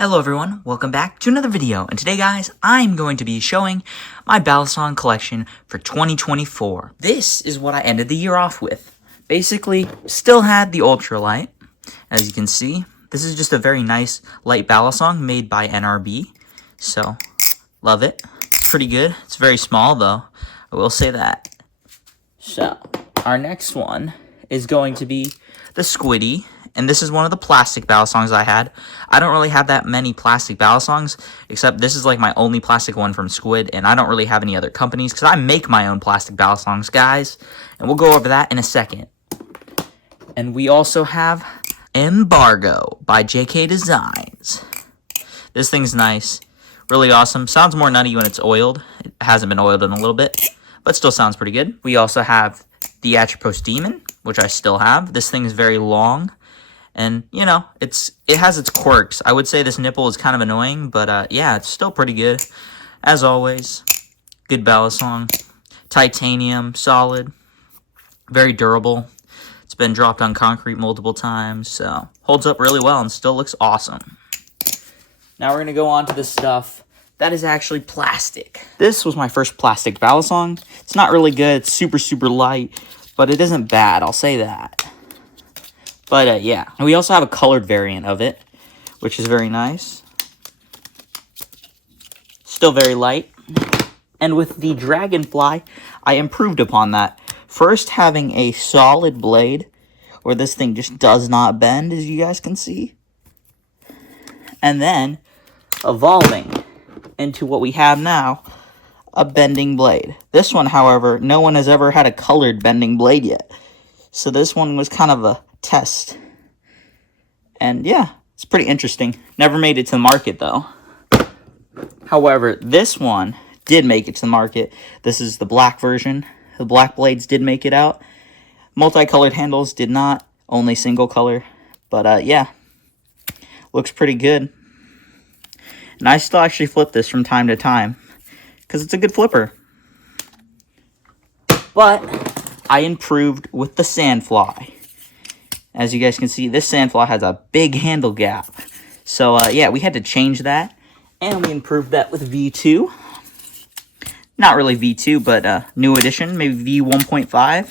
Hello everyone, welcome back to another video, and today guys, I'm going to be showing my Balisong collection for 2024. This is what I ended the year off with. Basically, still had the ultralight, as you can see. This is just a very nice light Balisong made by NRB, so love it. It's pretty good. It's very small though, I will say that. So, our next one is going to be the Squiddy. And this is one of the plastic Balisongs I had. I don't really have that many plastic Balisongs, except this is like my only plastic one from Squid, and I don't really have any other companies, because I make my own plastic Balisongs, guys. And we'll go over that in a second. And we also have Embargo by JK Designs. This thing's nice. Really awesome. Sounds more nutty when it's oiled. It hasn't been oiled in a little bit, but still sounds pretty good. We also have the Atropos Demon, which I still have. This thing is very long. And, you know, it has its quirks. I would say this nipple is kind of annoying, but, yeah, it's still pretty good. As always, good Balisong. Titanium, solid. Very durable. It's been dropped on concrete multiple times, so holds up really well and still looks awesome. Now we're going to go on to the stuff that is actually plastic. This was my first plastic Balisong. It's not really good. It's super, super light, but it isn't bad. I'll say that. But, yeah. And we also have a colored variant of it, which is very nice. Still very light. And with the Dragonfly, I improved upon that. First, having a solid blade, where this thing just does not bend, as you guys can see. And then, evolving into what we have now, a bending blade. This one, however, no one has ever had a colored bending blade yet. So this one was kind of a test. And yeah, it's pretty interesting. Never made it to the market though. However, this one did make it to the market. This is the black version. The black blades did make it out. Multicolored handles did not. Only single color. But yeah, looks pretty good. And I still actually flip this from time to time, because it's a good flipper. But I improved with the Sandfly. As you guys can see, this Sandfly has a big handle gap. So, yeah, we had to change that. And we improved that with V2. Not really V2, but new edition, maybe V1.5.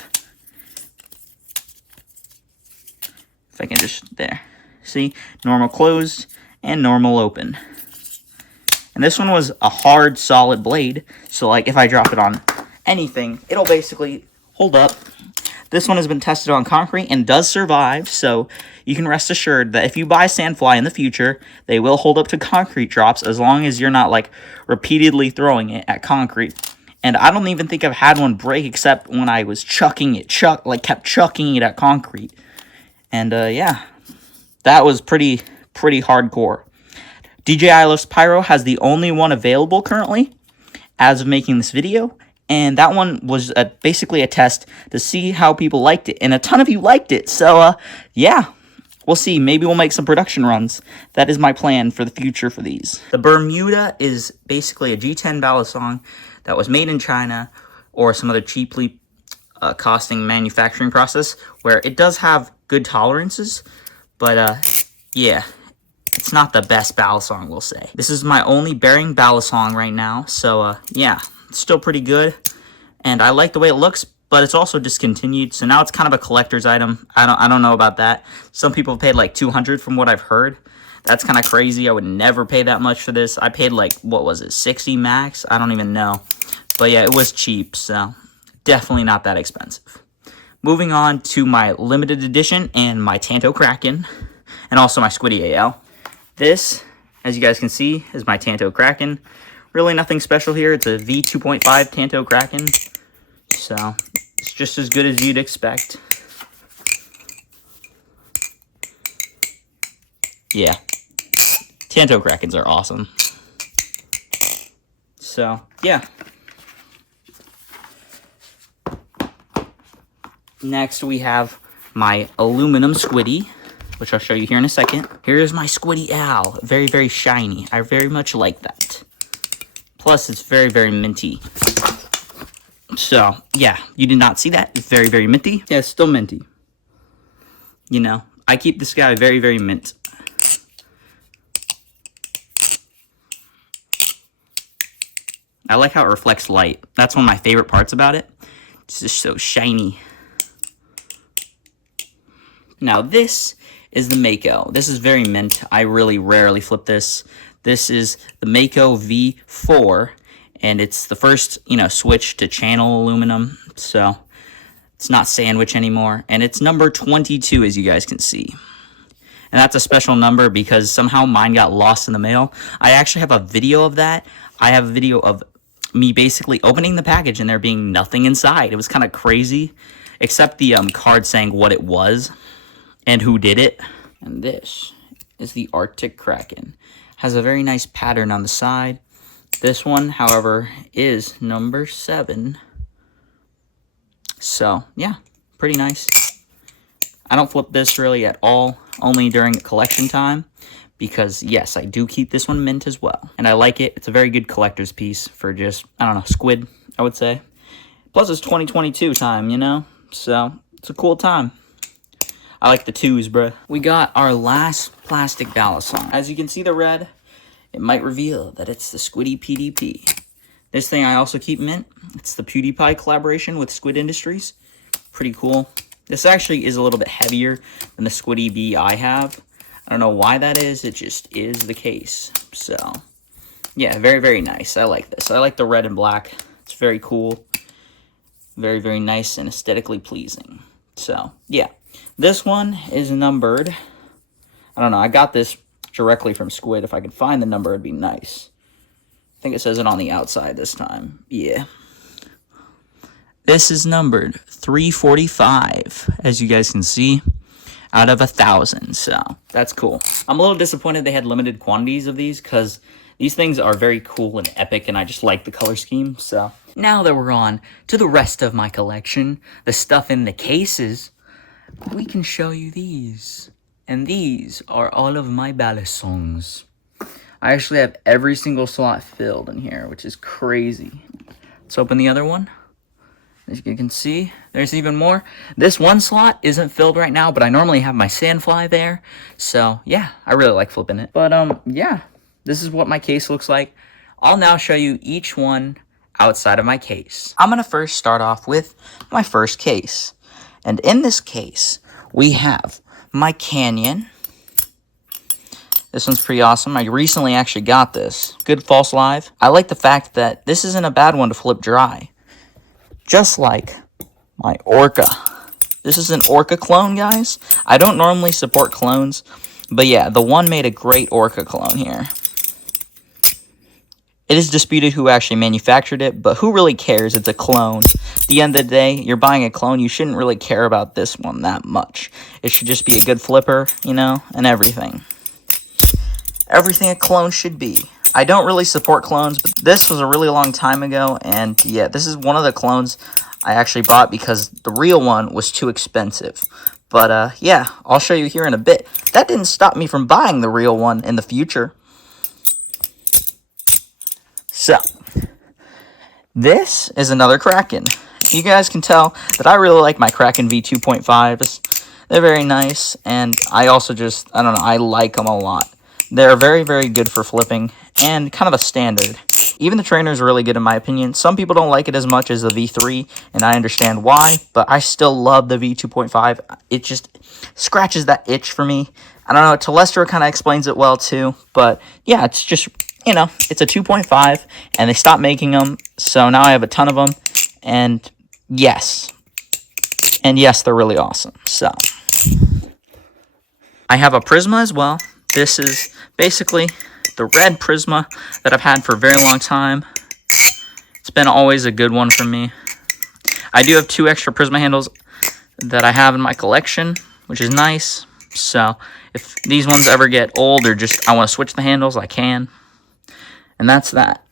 If I can just, there. See? Normal closed and normal open. And this one was a hard, solid blade. So, like, if I drop it on anything, it'll basically hold up. This one has been tested on concrete and does survive, so you can rest assured that if you buy Sandfly in the future, they will hold up to concrete drops as long as you're not, like, repeatedly throwing it at concrete. And I don't even think I've had one break except when I was chucking it, kept chucking it at concrete. And, yeah, that was pretty hardcore. DJI Los Pyro has the only one available currently as of making this video. And that one was basically a test to see how people liked it. And a ton of you liked it. So, yeah, we'll see. Maybe we'll make some production runs. That is my plan for the future for these. The Bermuda is basically a G10 Balisong that was made in China or some other cheaply costing manufacturing process where it does have good tolerances. But, yeah, it's not the best Balisong, we'll say. This is my only bearing Balisong right now. So, yeah. It's still pretty good, and I like the way it looks, but it's also discontinued, so now it's kind of a collector's item. I don't know about that. Some people have paid like $200 from what I've heard. That's kind of crazy. I would never pay that much for this. I paid like, what was it, 60 max? I don't even know. But yeah, it was cheap, so definitely not that expensive. Moving on to my limited edition and my Tanto Kraken, and also my Squiddy AL. This, as you guys can see, is my Tanto Kraken. Really nothing special here. It's a V2.5 Tanto Kraken. So, it's just as good as you'd expect. Yeah. Tanto Krakens are awesome. So, yeah. Next, we have my aluminum Squiddy, which I'll show you here in a second. Here's my Squiddy Owl. Very, very shiny. I very much like that. Plus, it's very, very minty. So, yeah, you did not see that. It's very, very minty. Yeah, it's still minty. You know, I keep this guy very, very mint. I like how it reflects light. That's one of my favorite parts about it. It's just so shiny. Now this is the Mako. This is very mint. I really rarely flip this. This is the Mako V4, and it's the first, switch to channel aluminum. So it's not sandwich anymore, and it's number 22, as you guys can see. And that's a special number because somehow mine got lost in the mail. I actually have a video of that. I have a video of me basically opening the package and there being nothing inside. It was kind of crazy, except the card saying what it was and who did it. And this is the Arctic Kraken. Has a very nice pattern on the side. This one, however, is number 7. So, yeah, pretty nice. I don't flip this really at all, only during collection time, because, yes, I do keep this one mint as well. And I like it. It's a very good collector's piece for just, I don't know, squid, I would say. Plus, it's 2022 time, So, it's a cool time. I like the 2s, bruh. We got our last plastic Balisong. As you can see the red, it might reveal that it's the Squiddy PDP. This thing I also keep mint. It's the PewDiePie collaboration with Squid Industries. Pretty cool. This actually is a little bit heavier than the Squiddy B I have. I don't know why that is. It just is the case. So, yeah, very, very nice. I like this. I like the red and black. It's very cool. Very, very nice and aesthetically pleasing. So, yeah. This one is numbered. I don't know. I got this directly from Squid. If I could find the number, it'd be nice. I think it says it on the outside this time. Yeah. This is numbered 345, as you guys can see, out of 1,000. So that's cool. I'm a little disappointed they had limited quantities of these because these things are very cool and epic, and I just like the color scheme. So now that we're on to the rest of my collection, the stuff in the cases, we can show you these. And these are all of my Balisongs. I actually have every single slot filled in here, which is crazy. Let's open the other one. As you can see, there's even more. This one slot isn't filled right now, but I normally have my sandfly there. So, yeah, I really like flipping it. But, yeah, this is what my case looks like. I'll now show you each one outside of my case. I'm going to first start off with my first case. And in this case, we have my Canyon. This one's pretty awesome. I recently actually got this. Good false live. I like the fact that this isn't a bad one to flip dry. Just like my Orca. This is an Orca clone, guys. I don't normally support clones, but yeah, the one made a great Orca clone here. It is disputed who actually manufactured it, but who really cares? It's a clone. At the end of the day, you're buying a clone. You shouldn't really care about this one that much. It should just be a good flipper, and everything. Everything a clone should be. I don't really support clones, but this was a really long time ago, and yeah, this is one of the clones I actually bought because the real one was too expensive. But, yeah, I'll show you here in a bit. That didn't stop me from buying the real one in the future. So, this is another Kraken. You guys can tell that I really like my Kraken V2.5s. They're very nice, and I also I don't know, I like them a lot. They're very, very good for flipping, and kind of a standard. Even the trainer is really good in my opinion. Some people don't like it as much as the V3, and I understand why, but I still love the V2.5. It just scratches that itch for me. I don't know, Telestro kind of explains it well too, but yeah, it's just, it's a 2.5, and they stopped making them, so now I have a ton of them, and yes, they're really awesome. So, I have a Prisma as well. This is basically the red Prisma that I've had for a very long time. It's been always a good one for me. I do have 2 extra Prisma handles that I have in my collection, which is nice. So if these ones ever get old or just I want to switch the handles, I can. And that's that.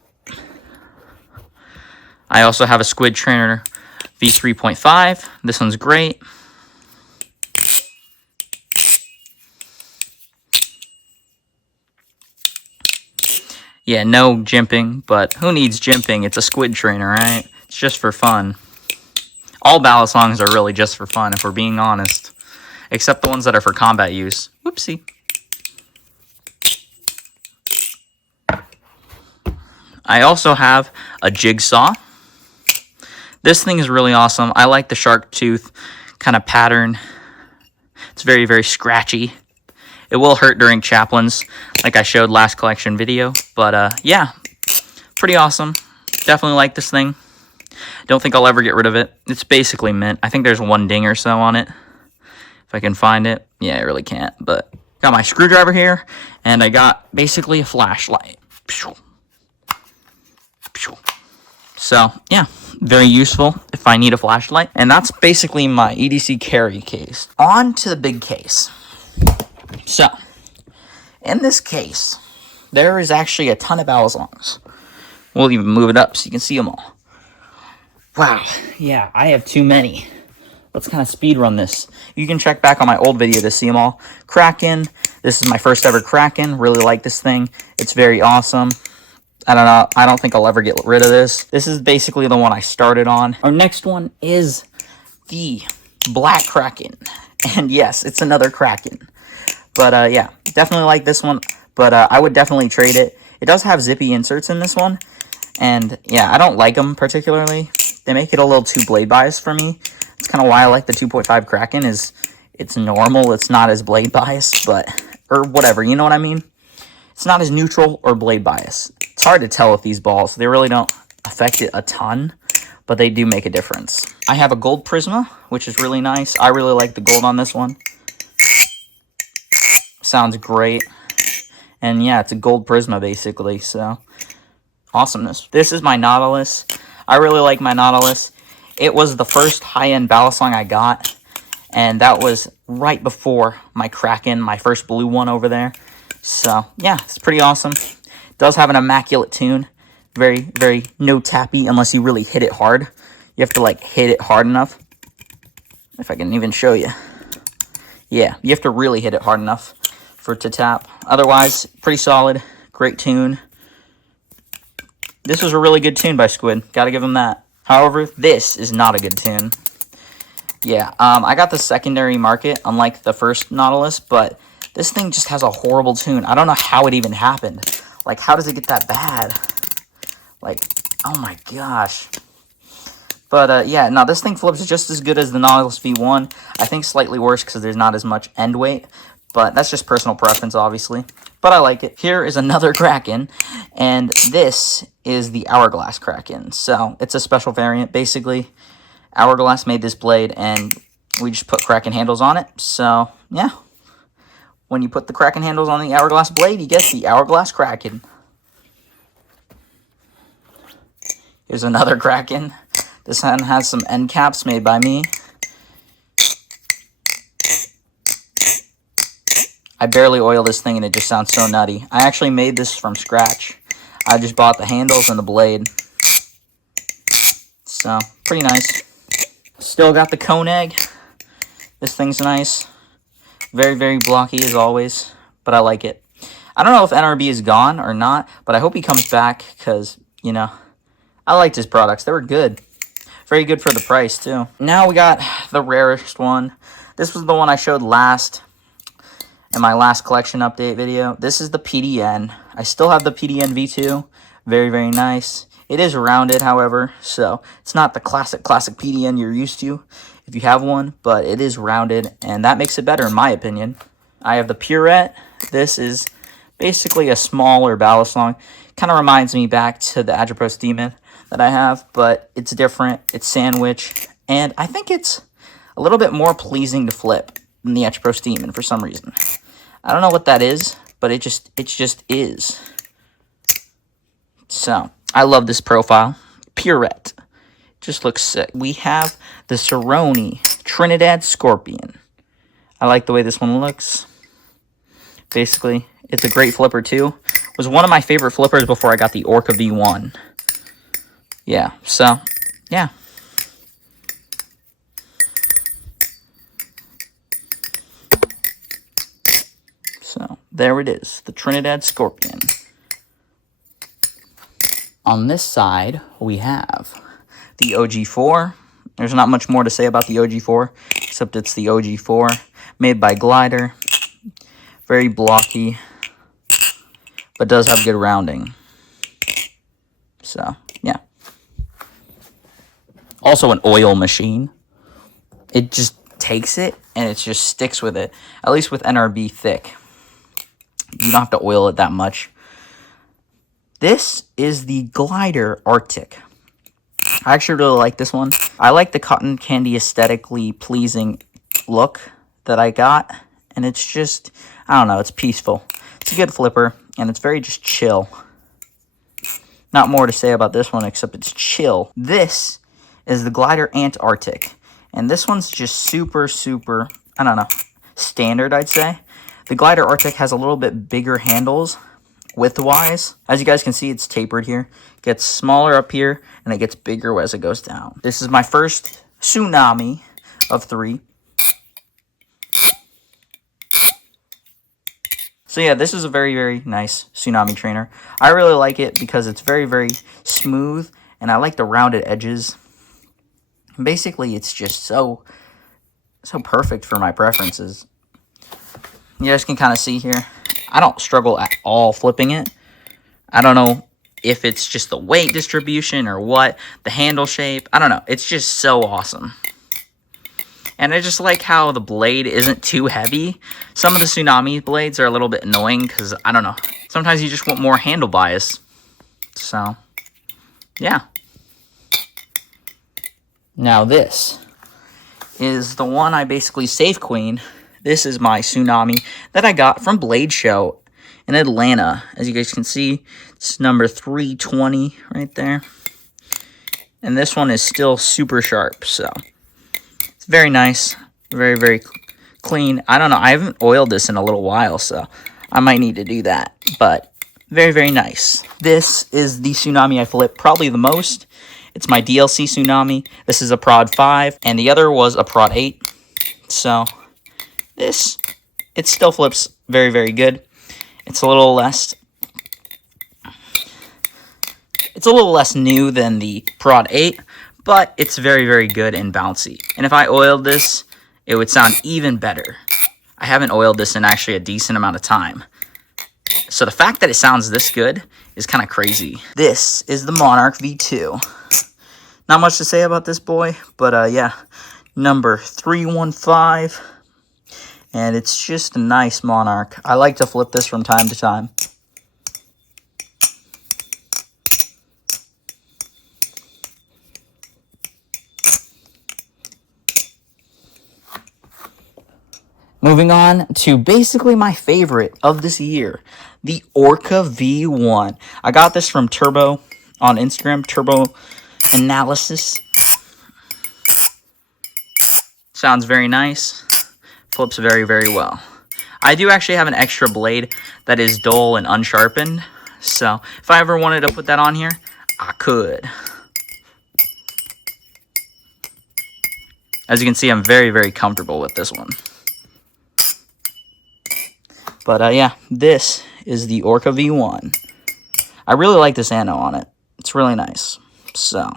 I also have a Squid Trainer V3.5. This one's great. Yeah, no jimping, but who needs jimping? It's a Squid Trainer, right? It's just for fun. All Balisongs are really just for fun, if we're being honest. Except the ones that are for combat use. Whoopsie. I also have a jigsaw. This thing is really awesome. I like the shark tooth kind of pattern. It's very, very scratchy. It will hurt during chaplains, like I showed last collection video. But yeah, pretty awesome. Definitely like this thing. Don't think I'll ever get rid of it. It's basically mint. I think there's one ding or so on it. If I can find it. Yeah, I really can't. But got my screwdriver here, and I got basically a flashlight. So, yeah, very useful if I need a flashlight. And that's basically my EDC carry case. On to the big case. So, in this case, there is actually a ton of Balisongs. We'll even move it up so you can see them all. Wow, yeah, I have too many. Let's kind of speed run this. You can check back on my old video to see them all. Kraken, this is my first ever Kraken. Really like this thing. It's very awesome. I don't know. I don't think I'll ever get rid of this. This is basically the one I started on. Our next one is the Black Kraken. And yes, it's another Kraken. But yeah, definitely like this one. But I would definitely trade it. It does have zippy inserts in this one. And yeah, I don't like them particularly. They make it a little too blade biased for me. That's kind of why I like the 2.5 Kraken. Is it's normal. It's not as blade biased, but or whatever. You know what I mean? It's not as neutral or blade biased. It's hard to tell with these balls. They really don't affect it a ton, but they do make a difference. I have a gold Prisma, which is really nice. I really like the gold on this one. Sounds great. And yeah, it's a gold Prisma basically, so awesomeness. This is my Nautilus. I really like my Nautilus. It was the first high-end Balisong I got, and that was right before my Kraken, my first blue one over there. So yeah, it's pretty awesome. It does have an immaculate tune. Very, very no tappy unless you really hit it hard. You have to like hit it hard enough. If I can even show you. Yeah, you have to really hit it hard enough for it to tap. Otherwise, pretty solid. Great tune. This was a really good tune by Squid. Gotta give him that. However, this is not a good tune. Yeah, I got the secondary market, unlike the first Nautilus, but this thing just has a horrible tune. I don't know how it even happened. Like, how does it get that bad? Like, oh my gosh. But, yeah, no, this thing flips just as good as the Nautilus V1. I think slightly worse because there's not as much end weight. But that's just personal preference, obviously. But I like it. Here is another Kraken, and this is the Hourglass Kraken. So, it's a special variant, basically. Hourglass made this blade, and we just put Kraken handles on it. So, yeah. When you put the Kraken handles on the Hourglass blade, you get the Hourglass Kraken. Here's another Kraken. This one has some end caps made by me. I barely oil this thing and it just sounds so nutty. I actually made this from scratch. I just bought the handles and the blade. So, pretty nice. Still got the cone egg. This thing's nice. Very, very blocky as always, but I like it. I don't know if NRB is gone or not, but I hope he comes back because, you know, I liked his products. They were good. Very good for the price, too. Now we got the rarest one. This was the one I showed last in my last collection update video. This is the PDN. I still have the PDN V2. Very, very nice. It is rounded, however, so it's not the classic PDN you're used to if you have one, but it is rounded, and that makes it better in my opinion. I have the Purette. This is basically a smaller Balisong. Kind of reminds me back to the Agipros Demon that I have, but it's different. It's sandwich, and I think it's a little bit more pleasing to flip than the Agipros Demon for some reason. I don't know what that is, but it just is. So, I love this profile. Purette. Just looks sick. We have the Cerrone Trinidad Scorpion. I like the way this one looks. Basically, it's a great flipper too. It was one of my favorite flippers before I got the Orca V1. Yeah, so, yeah. So, there it is. The Trinidad Scorpion. On this side, we have the OG4. There's not much more to say about the OG4, except it's the OG4, made by Glider. Very blocky, but does have good rounding. So, yeah. Also an oil machine. It just takes it and it just sticks with it. At least with NRB thick. You don't have to oil it that much. This is the Glider Arctic. I actually really like this one. I like the cotton candy aesthetically pleasing look that I got. And it's just, I don't know, it's peaceful. It's a good flipper, and it's very just chill. Not more to say about this one, except it's chill. This is the Glider Antarctic. And this one's just super, super, I don't know, standard, I'd say. The Glider Arctic has a little bit bigger handles, width-wise. As you guys can see, it's tapered here. It gets smaller up here, and it gets bigger as it goes down. This is my first tsunami of 3. So yeah, this is a very, very nice tsunami trainer. I really like it because it's very, very smooth, and I like the rounded edges. And basically, it's just so perfect for my preferences. You guys can kind of see here, I don't struggle at all flipping it. I don't know if it's just the weight distribution or what, the handle shape. I don't know. It's just so awesome. And I just like how the blade isn't too heavy. Some of the tsunami blades are a little bit annoying because, I don't know, sometimes you just want more handle bias. So, yeah. Now this is the one I basically safe queen. This is my tsunami that I got from Blade Show in Atlanta. As you guys can see, it's number 320 right there. And this one is still super sharp, so it's very nice. Very, very clean. I don't know. I haven't oiled this in a little while, so I might need to do that. But very, very nice. This is the tsunami I flip probably the most. It's my DLC tsunami. This is a Prod 5, and the other was a Prod 8. So this, it still flips very, very good. It's a little less new than the Prod 8, but it's very, very good and bouncy. And if I oiled this, it would sound even better. I haven't oiled this in actually a decent amount of time. So the fact that it sounds this good is kind of crazy. This is the Monarch V2. Not much to say about this boy, but yeah, number 315. And it's just a nice Monarch. I like to flip this from time to time. Moving on to basically my favorite of this year, the Orca V1. I got this from Turbo on Instagram, Turbo Analysis. Sounds very nice. Flips very, very well. I do actually have an extra blade that is dull and unsharpened. So if I ever wanted to put that on here, I could. As you can see, I'm very, very comfortable with this one. But yeah, this is the Orca V1. I really like this ano on it. It's really nice. So,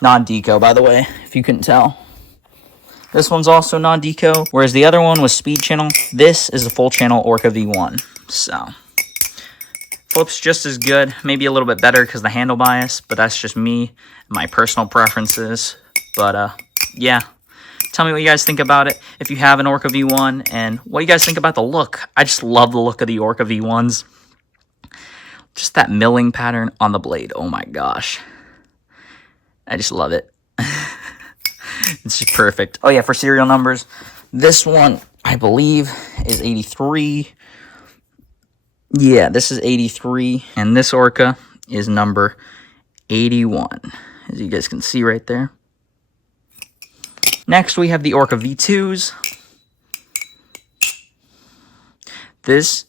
non-deco, by the way, if you couldn't tell. This one's also non-deco, whereas the other one was speed channel. This is a full channel Orca V1. So, flips just as good, maybe a little bit better because the handle bias, but that's just me, my personal preferences. But yeah. Tell me what you guys think about it, if you have an Orca V1, and what you guys think about the look. I just love the look of the Orca V1s. Just that milling pattern on the blade. Oh my gosh. I just love it. It's just perfect. Oh yeah, for serial numbers, this one, I believe, is 83. Yeah, this is 83. And this Orca is number 81, as you guys can see right there. Next, we have the Orca V2s. This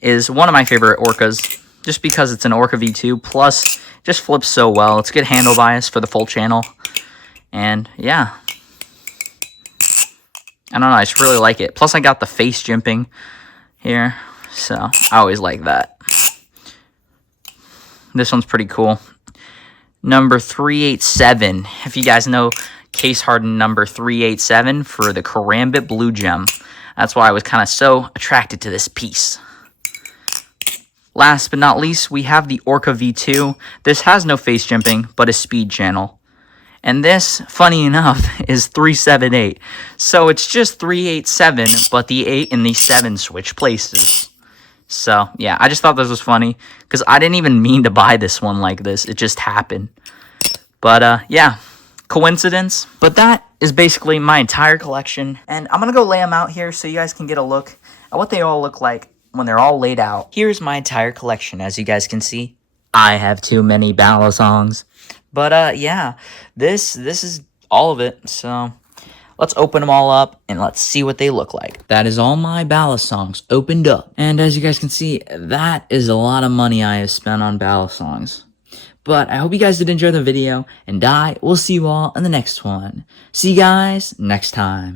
is one of my favorite Orcas, just because it's an Orca V2, plus just flips so well. It's good handle bias for the full channel. And yeah, I don't know, I just really like it. Plus, I got the face jimping here, so I always like that. This one's pretty cool. Number 387, if you guys know case hardened number 387 for the Karambit Blue Gem. That's why I was kind of so attracted to this piece. Last but not least, we have the Orca V2. This has no face jumping, but a speed channel. And this, funny enough, is 378. So it's just 387, but the 8 and the 7 switch places. So, yeah, I just thought this was funny, because I didn't even mean to buy this one like this. It just happened. But, yeah, coincidence. But that is basically my entire collection. And I'm going to go lay them out here so you guys can get a look at what they all look like when they're all laid out. Here's my entire collection, as you guys can see. I have too many Balisongs. But, yeah, this is all of it, so let's open them all up and let's see what they look like. That is all my Balisongs opened up. And as you guys can see, that is a lot of money I have spent on Balisongs. But I hope you guys did enjoy the video, and I will see you all in the next one. See you guys next time.